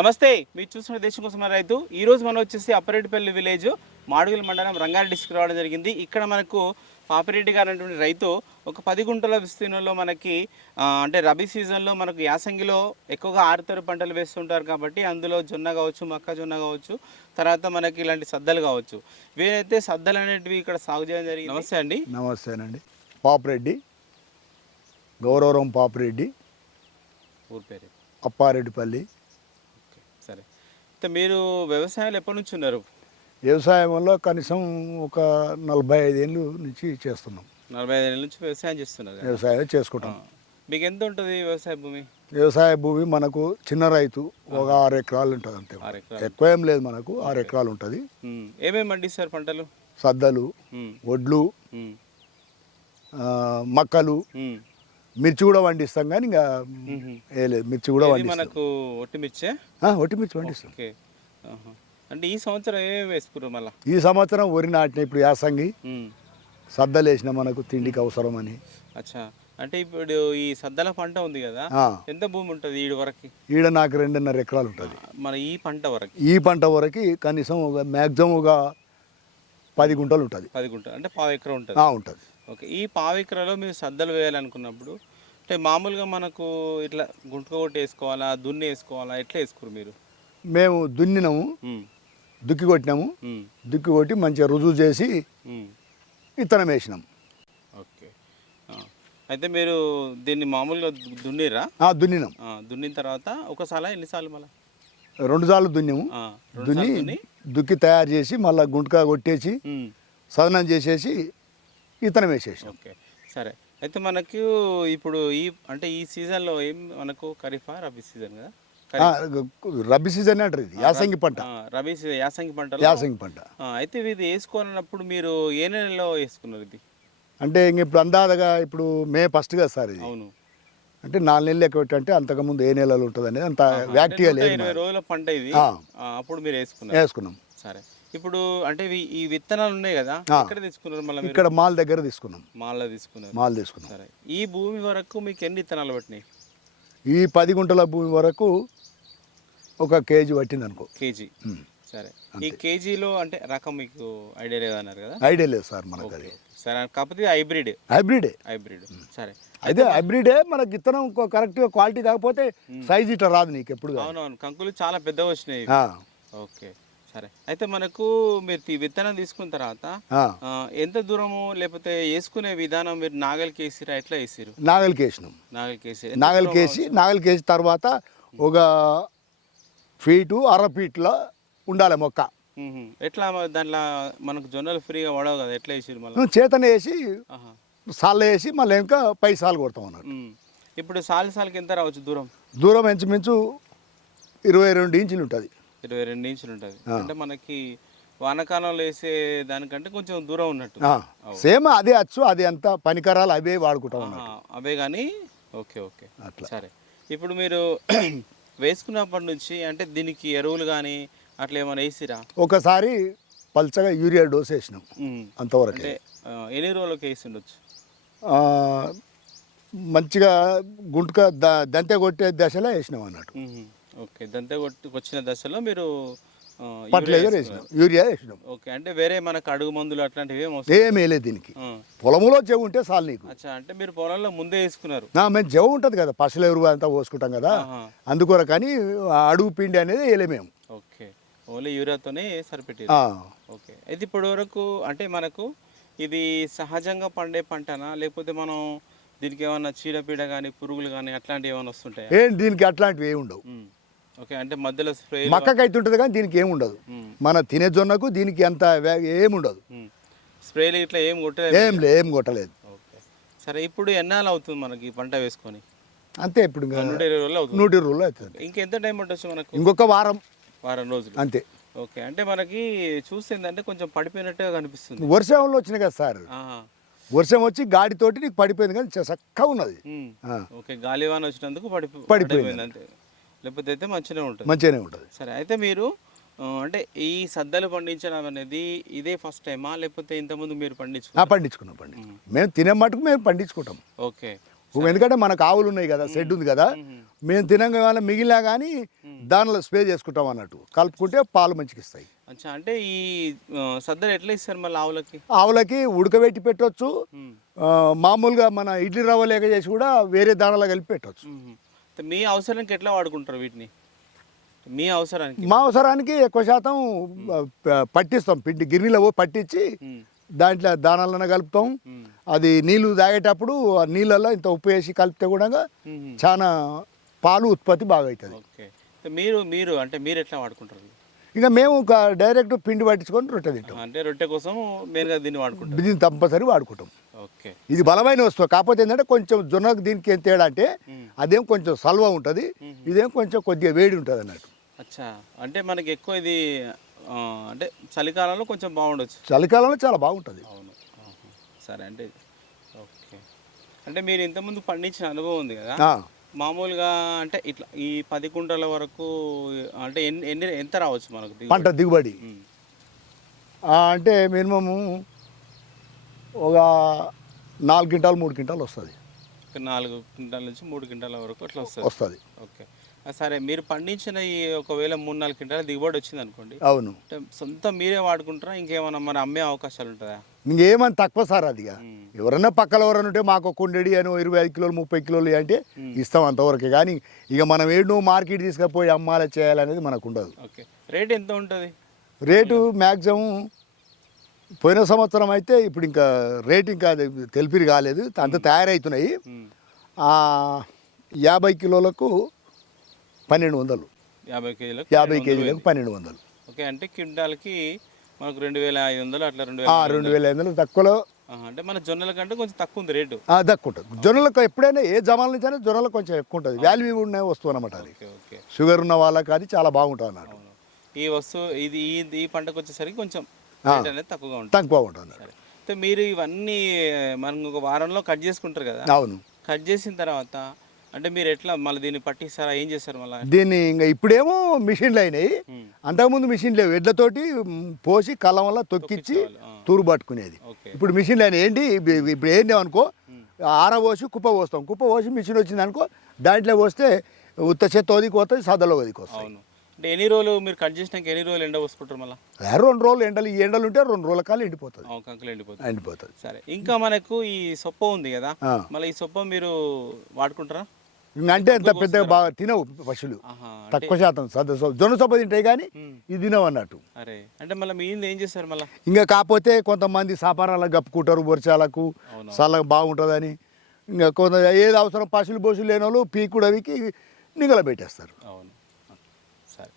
నమస్తే, మీరు చూస్తున్న దేశం కోసం రైతు. ఈరోజు మనం వచ్చేసి అప్పారెడ్డిపల్లి విలేజ్, మాడుగుల మండలం, రంగారెడ్డి డిస్ట్రిక్ట్ రావడం జరిగింది. ఇక్కడ మనకు పాపిరెడ్డి గారు అనేటువంటి రైతు ఒక 10 గుంటల విస్తీర్ణంలో మనకి అంటే రబీ సీజన్లో మనకు యాసంగిలో ఎక్కువగా ఆరుతడి పంటలు వేస్తుంటారు కాబట్టి అందులో జొన్న కావచ్చు, మొక్కజొన్న కావచ్చు, తర్వాత మనకి ఇలాంటి సద్దలు కావచ్చు. వీరైతే సద్దలు అనేటివి ఇక్కడ సాగు చేయడం జరిగింది. నమస్తే అండి. నమస్తేనండి. పాపిరెడ్డి, గౌరవరం పాపిరెడ్డి, ఊరి పేరు అప్పారెడ్డిపల్లి. సరే, అయితే మీరు వ్యవసాయాలు ఎప్పటి నుంచి ఉన్నారు? వ్యవసాయంలో కనీసం ఒక 45 ఏళ్ళు నుంచి చేస్తున్నాం. 45 ఏళ్ళ నుంచి వ్యవసాయం చేస్తున్నారు. వ్యవసాయం చేసుకుంటాం. మీకు ఎంత ఉంటుంది వ్యవసాయ భూమి? వ్యవసాయ భూమి మనకు చిన్న రైతు ఒక 6 ఎకరాలు ఉంటుంది అంతే. ఎక్కువ ఏం లేదు, మనకు 6 ఎకరాలు ఉంటుంది. ఏమేమి పండిస్తారు పంటలు? సద్దలు, వడ్లు, మక్కలు, మిర్చి కూడా పండిస్తాం. కానీ ఇంకా ఏ లేదు, మిర్చి కూడా పండిస్తాం. మనకు ఒట్టిమిర్చే? ఒట్టిమిర్చి పండిస్తాం. అంటే ఈ సంవత్సరం ఏమేమి వేసుకున్నారు మళ్ళీ? ఈ సంవత్సరం వరి నాటిన, ఇప్పుడు యాసంగి సద్దలు వేసిన మనకు తిండికి అవసరం అని. అచ్చా, అంటే ఇప్పుడు ఈ సద్దల పంట ఉంది కదా, ఎంత భూమి ఉంటుంది ఈడ వరకు? ఈడ నాకు 2.5 ఎకరాలు ఉంటుంది. మన ఈ పంట వరకు? ఈ పంట వరకు కనీసం ఒక మ్యాక్సిమం ఒక 10 గుంటలు ఉంటుంది. 10 గుంటలు అంటే 1/4 ఎకరం ఉంటుంది. ఉంటుంది. ఓకే, ఈ 1/4 ఎకరాలో మీరు సద్దలు వేయాలనుకున్నప్పుడు అంటే మామూలుగా మనకు ఇట్లా గుంటక కొట్టి వేసుకోవాలా, దున్ని వేసుకోవాలా, ఎట్లా వేసుకోరు మీరు? మేము దున్నినాము, దుక్కి కొట్టినాము, దుక్కి కొట్టి మంచిగా రుజువు చేసి విత్తనం వేసినాం. ఓకే, అయితే మీరు దీన్ని మామూలుగా దున్నిరా? దున్నినాం. దున్నిన తర్వాత ఒకసారి ఎన్నిసార్లు? మళ్ళీ 2 సార్లు దున్నాము. దున్ని దుక్కి తయారు చేసి మళ్ళీ గుంటక కొట్టేసి సదనం చేసేసి విత్తనం వేసేసి. ఓకే, సరే. అయితే మనకు ఇప్పుడు ఈ సీజన్లో ఏం మనకు ఖరీఫా రబీ సీజన్ కదా? రబీ సీజన్ అంటారు, ఇది యాసంగి పంట. రబీ సీజన్ యాసంగి పంట. యాసంగి పంట అయితే ఇది వేసుకోవాలన్నప్పుడు మీరు ఏ నెలలో వేసుకున్నారు ఇది? అంటే ఇంక ఇప్పుడు అందాదగా ఇప్పుడు మే 1 కదా సార్ ఇది. అవును, అంటే 4 నెలలు ఎక్కువ అంటే అంతకుముందు ఏ నెలలు ఉంటుంది అనేది అంత వ్యాక్టిగా లేదు. 20 రోజుల పంట ఇది. అప్పుడు మీరు వేసుకున్నాం. సరే, ఇప్పుడు అంటే ఈ విత్తనాలు ఉన్నాయి కదా, ఎక్కడ తీసుకున్నారు మళ్ళీ? ఇక్కడ మాల్ దగ్గర తీసుకున్నాం. మాల్లో తీసుకున్నారు. మాల్ తీసుకున్నాం. సరే, ఈ భూమి వరకు మీకు ఎన్ని విత్తనాలు పట్టినాయి? ఈ 10 గుంటల భూమి వరకు 1 కేజీ పట్టింది అనుకో. కేజీ. సరే, ఈ కేజీలో అంటే రకం మీకు ఐడియా లేదన్నారు కదా? ఐడియా లేదు సార్ మనకు అది. సరే, కాకపోతే హైబ్రిడ్. సరే, అయితే హైబ్రిడే మనకి విత్తనం కరెక్ట్గా క్వాలిటీ కాకపోతే సైజ్ ఇట్లా రాదు నీకు ఎప్పుడు. అవునవును, కంకులు చాలా పెద్దగా వచ్చినాయి. ఓకే, సరే. అయితే మనకు మీరు విత్తనం తీసుకున్న తర్వాత ఎంత దూరము, లేకపోతే వేసుకునే విధానం మీరు నాగలికి వేసిరా, ఎట్లా వేసిరు? నాగలికి వేసినాం. నాగలికి వేసి తర్వాత ఒక ఫీటు 1/2 ఫీట్లో ఉండాలి మొక్క. ఎట్లా దాంట్లో మనకు జొన్నలు ఫ్రీగా పడవు కదా, ఎట్లా వేసిరు? మళ్ళీ చేతనే వేసి సాళ్ళు వేసి మళ్ళీ ఇంకా పై సాలు కొడతాం అన్నట్టు. ఇప్పుడు సాలుకి ఎంత రావచ్చు దూరం? దూరం ఇంచుమించు 22 ఇంచులు ఉంటుంది. 22 ఇంచులు ఉంటుంది. అంటే మనకి వానకాలంలో వేసే దానికంటే కొంచెం దూరం ఉన్నట్టు. సేమ్ అదే అచ్చు, అది అంత పనికరాలు అవే వాడుకుంటాం అవే కానీ. ఓకే, అట్లా. సరే, ఇప్పుడు మీరు వేసుకున్నప్పటి నుంచి అంటే దీనికి ఎరువులు కానీ అట్లా ఏమైనా వేసిరా? ఒకసారి పల్చగా యూరియా డోస్ వేసినాం, అంతవరకు. అంటే ఎన్ని రోజులకి వేసి ఉండొచ్చు? మంచిగా గుంటుక దంతే కొట్టే దశలో వేసినాం అన్నట్టు. ఓకే, దంతే వచ్చిన దశలో మీరు ఫర్టిలైజర్ వేసినాం, యూరియా వేసినాం. ఓకే, అంటే వేరే మనకు అడుగు మందులు అట్లాంటివి ఏమీ లేదు దీనికి. పొలంలో చెవు ఉంటే చాలు నీకు. అచ్చా, అంటే మీరు పొలంలో ముందే వేసుకున్నారు? మేము చెవు ఉంటుంది కదా, పశువుల ఎరువు అంతా పోసుకుంటాం కదా, అందుకోర కానీ అడుగు పిండి అనేది వేయలే మేము. ఓకే, ఓన్లీ యూరియాతోనే సరిపెట్టారు. ఓకే, అయితే ఇప్పటి వరకు అంటే మనకు ఇది సహజంగా పండే పంటనా, లేకపోతే మనం దీనికి ఏమన్నా చీడపీడ కానీ పురుగులు కానీ అట్లాంటివి ఏమైనా వస్తుంటాయి? దీనికి అట్లాంటివి ఏమి ఉండవు. ఓకే, అంటే మధ్యలో స్ప్రే మక్కకి అయితే ఉంటుంది కానీ దీనికి ఏమి ఉండదు. మన తినే జొన్నకు దీనికి అంత ఏమి ఉండదు. స్ప్రేలు ఇట్లా ఏం కొట్టలేదు? ఏం కొట్టలేదు. ఓకే, సరే. ఇప్పుడు ఎన్నాళ్ళు అవుతుంది మనకి పంట వేసుకొని? అంతే, ఇప్పుడు 120 రోజులు అవుతుంది. 120 రోజులు అవుతుంది. ఇంకెంత టైం పట్టచ్చు మనకు? ఇంకొక వారం రోజులు అంతే. ఓకే, అంటే మనకి చూస్తుందంటే కొంచెం పడిపోయినట్టుగా కనిపిస్తుంది. వర్షంలో వచ్చినాయి కదా సార్, వర్షం వచ్చి గాడితోటి నీకు పడిపోయింది కానీ చక్కగా ఉన్నది. ఓకే, గాలివాన వచ్చినందుకు పడిపోయింది అంతే, లేకపోతే అయితే మంచిగానే ఉంటుంది. సరే, అయితే మీరు అంటే ఈ సద్దలు పండించడం అనేది ఇదే ఫస్ట్ టైమా, లేకపోతే ఇంతకుముందు మీరు పండించుకున్నాం? మేము తినే మటుకు మేము పండించుకుంటాం. ఓకే, ఎందుకంటే మనకు ఆవులు ఉన్నాయి కదా, షెడ్ ఉంది కదా, మేము తినంగా వల్ల మిగిలినా కానీ దానిలో స్ప్రే చేసుకుంటాం అన్నట్టు, కలుపుకుంటే పాలు మంచిగా ఇస్తాయి. అచ్చా, అంటే ఈ సద్దలు ఎట్లా ఇస్తారు మళ్ళీ ఆవులకి? ఆవులకి ఉడకబెట్టి పెట్టవచ్చు, మామూలుగా మన ఇడ్లీ రవ్వ లేక చేసి కూడా వేరే దానాలో కలిపి పెట్టవచ్చు. మీ అవసరానికి ఎట్లా వాడుకుంటారు వీటిని? మీ అవసరానికి? మా అవసరానికి ఎక్కువ శాతం పట్టిస్తాం, పిండి గిన్నెలో పట్టించి దాంట్లో దానాలను కలుపుతాం. అది నీళ్ళు తాగేటప్పుడు ఆ నీళ్ళల్లో ఇంత ఉప్పు వేసి కలిపితే కూడా చాలా పాలు ఉత్పత్తి బాగా అవుతుంది. ఓకే, మీరు అంటే మీరు ఎట్లా వాడుకుంటారు? ఇంకా మేము డైరెక్ట్ పిండి పట్టించుకొని రొట్టె తింటాం. అంటే రొట్టె కోసం మెయిన్గా దీన్ని వాడుకుంటాం. దీన్ని కంపల్సరీ వాడుకుంటాం. ఓకే, ఇది బలమైన వస్తువు, కాకపోతే ఏంటంటే కొంచెం జొన్నకు దీనికి ఏం తేడా అంటే అదేం కొంచెం సల్వ ఉంటుంది, ఇదేం కొంచెం కొద్దిగా వేడి ఉంటుంది అన్నట్టు. అచ్చా, అంటే మనకి ఎక్కువ ఇది అంటే చలికాలంలో కొంచెం బాగుండొచ్చు. చలికాలంలో చాలా బాగుంటుంది. అవును. సరే, అంటే ఓకే, అంటే మీరు ఇంతకుముందు పండించిన అనుభవం ఉంది కదా, మామూలుగా అంటే ఇట్లా ఈ 10 కుంటల వరకు అంటే ఎంత రావచ్చు మనకు పంట దిగుబడి? అంటే మినిమము ఒక 4 క్వింటాలు 3 క్వింటాలు వస్తుంది. 4 క్వింటాల నుంచి 3 క్వింటాల వరకు అట్లా వస్తుంది. ఓకే, సరే, మీరు పండించిన ఈ ఒకవేళ 3-4 క్వింటాల దిగుబడి వచ్చింది అనుకోండి, అవును, అంటే సొంతం మీరే వాడుకుంటారా, ఇంకేమైనా మరి అమ్మే అవకాశాలు ఉంటుందా? ఇంకేమని తక్కువ సార్, అదిగా ఎవరన్నా పక్కల ఎవరైనా ఉంటే మాకు కొండడి అని 25 కిలోలు 30 కిలోలు అంటే ఇస్తాం అంతవరకే, కానీ ఇక మనం ఏడు మార్కెట్ తీసుకుపోయి అమ్మాలి చేయాలనేది మనకు ఉండదు. ఓకే, రేట్ ఎంత ఉంటుంది? రేటు మ్యాక్సిమం పోయిన సంవత్సరం అయితే, ఇప్పుడు ఇంకా రేటు ఇంకా తెలిపిరి కాలేదు, అంత తయారవుతున్నాయి. 50 కిలోలకు 1200, 50 కేజీలకు 1200. ఓకే, అంటే క్వింటాల్కి మనకు 2500 అట్లా 2500 తక్కువలో. అంటే మన జొన్నల కంటే కొంచెం తక్కువ ఉంది రేటు. తక్కువ ఉంటుంది జొన్నలకు, ఎప్పుడైనా ఏ జమాల నుంచి అయినా జొన్నలకు కొంచెం ఎక్కువ ఉంటుంది, వాల్యూ ఉన్న వస్తువు అనమాట అది. ఓకే, షుగర్ ఉన్న వాళ్ళకి అది చాలా బాగుంటుంది అన్నమాట. ఈ వస్తువు ఈ పంటకు వచ్చేసరికి కొంచెం అనేది తక్కువగా ఉంటుంది. తక్కువ ఉంటుంది. అయితే మీరు ఇవన్నీ మనం ఒక వారంలో కట్ చేసుకుంటారు కదా? అవును. కట్ చేసిన తర్వాత అంటే మీరు ఎట్లా మళ్ళీ దీన్ని పట్టిస్తారా, ఏం చేస్తారు మళ్ళీ దీన్ని? ఇంకా ఇప్పుడేమో మిషన్లు అయినాయి, అంతకుముందు మిషన్లు లేవు, ఎడ్లతోటి పోసి కళ్ళం వల్ల తొక్కిచ్చి తూరు పట్టుకునేది. ఇప్పుడు మిషన్లు అయినాయి. ఏంటి ఇప్పుడు ఏంటి అనుకో, ఆరబోసి కుప్ప పోస్తాం, కుప్ప పోసి మిషన్ వచ్చింది అనుకో, దాంట్లో పోస్తే ఉత్త చెత్త వదికి వస్తుంది, సదలో వదికి వస్తుంది. అవును. అంటే ఎన్ని రోజులు మీరు కట్ చేసినాక ఎన్ని రోజులు ఎండ పోసుకుంటారు మళ్ళీ? 2 రోజులు ఎండలు, ఈ ఎండలు ఉంటే 2 రోజుల కాలం ఎండిపోతుంది. కంకులు ఎండిపోతుంది. సరే, ఇంకా మనకు ఈ సొప్ప ఉంది కదా, మళ్ళీ ఈ సొప్ప మీరు వాడుకుంటారా? అంటే ఎంత పెద్దగా బాగా తినవు పశువులు, తక్కువ శాతం జొన్న సొప్ప తింటాయి కానీ ఇది తినవు అన్నట్టు. అరే, అంటే మళ్ళీ మీ ఏం చేస్తారు మళ్ళీ? ఇంకా కాకపోతే కొంతమంది సాపారాలకు కప్పుకుంటారు, వర్షాలకు చల్లగా బాగుంటుందని. ఇంకా కొంత ఏది అవసరం పశువులు బోసులు లేని వాళ్ళు పీకుడవికి నిగల పెట్టేస్తారు. అవును. సరే.